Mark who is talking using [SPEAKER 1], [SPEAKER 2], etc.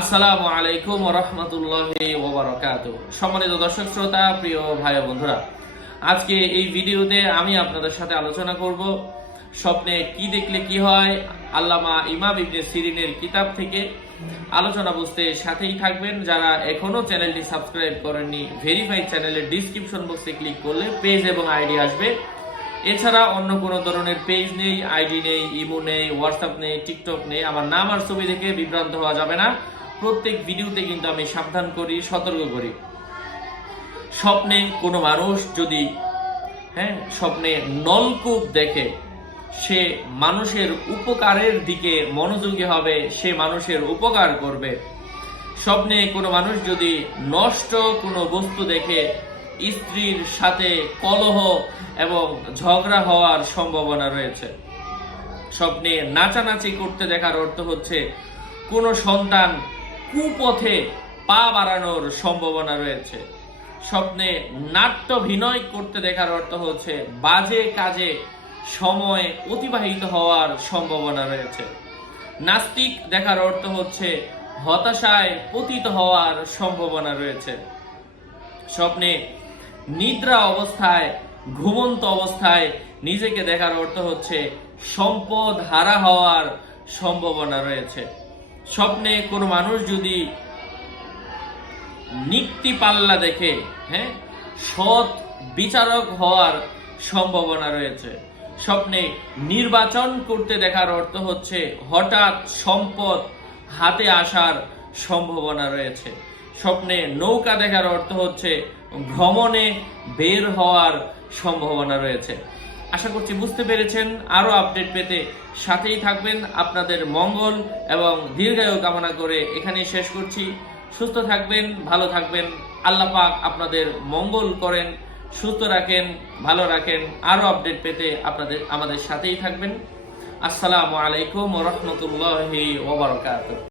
[SPEAKER 1] আসসালামু আলাইকুম রহমতুল্লাহি ওবরাকাত সম্মানিত দর্শক শ্রোতা, প্রিয় ভাই বন্ধুরা, আজকে এই ভিডিওতে আমি আপনাদের সাথে আলোচনা করব স্বপ্নে কি দেখলে কি হয়, আল্লামা ইমাম ইবনে সিরিনের কিতাব থেকে। আলোচনা বুঝতে সাথেই থাকবেন। যারা এখনও চ্যানেলটি সাবস্ক্রাইব করেননি, ভেরিফাইড চ্যানেলের ডিসক্রিপশন বক্সে ক্লিক করলে পেজ এবং আইডি আসবে। এছাড়া অন্য কোনো ধরনের পেজ নেই, আইডি নেই, ইমো নেই, হোয়াটসঅ্যাপ নেই, টিকটক নেই। আমার নাম আর ছবি দেখে বিভ্রান্ত হওয়া যাবে না। প্রত্যেক ভিডিওতে কিন্তু আমি সাবধান করি, সতর্ক করি। স্বপ্নে কোনো মানুষ যদি হ্যাঁ স্বপ্নে নলকূপ দেখে, সে মানুষের উপকারের দিকে মনোযোগী হবে, সে মানুষের উপকার করবে। স্বপ্নে কোনো মানুষ যদি নষ্ট কোনো বস্তু দেখে, স্ত্রীর সাথে কলহ এবং ঝগড়া হওয়ার সম্ভাবনা রয়েছে। স্বপ্নে নাচানাচি করতে দেখার অর্থ হচ্ছে, কোনো সন্তান কুপথে পা বাড়ানোর সম্ভাবনা রয়েছে। স্বপ্নে নাট্যভিনয় করতে দেখার অর্থ হচ্ছে বাজে কাজে সময় অতিবাহিত হওয়ার সম্ভাবনা রয়েছে। নাস্তিক দেখার অর্থ হচ্ছে হতাশায় পতিত হওয়ার সম্ভাবনা রয়েছে। স্বপ্নে নিদ্রা অবস্থায়, ঘুমন্ত অবস্থায় নিজেকে দেখার অর্থ হচ্ছে সম্পদ হারা হওয়ার সম্ভাবনা রয়েছে। স্বপ্নে কোনো মানুষ যদি নিক্তি পাল্লা দেখে হ্যাঁ সৎ বিচারক হওয়ার সম্ভাবনা রয়েছে। স্বপ্নে নির্বাচন করতে দেখার অর্থ হচ্ছে হঠাৎ সম্পদ হাতে আসার সম্ভাবনা রয়েছে। স্বপ্নে নৌকা দেখার অর্থ হচ্ছে ভ্রমণে বের হওয়ার সম্ভাবনা রয়েছে। আশা করছি বুঝতে পেরেছেন। আরও আপডেট পেতে সাথেই থাকবেন আপনাদের মঙ্গল এবং দীর্ঘায়ু কামনা করে এখানেই শেষ করছি। সুস্থ থাকবেন, ভালো থাকবেন। আল্লাহ পাক আপনাদের মঙ্গল করেন, সুস্থ রাখেন, ভালো রাখেন। আরও আপডেট পেতে আপনাদের, আমাদের সাথেই থাকবেন। আসসালামু আলাইকুম রহমতুল্লাহি ওবরকাত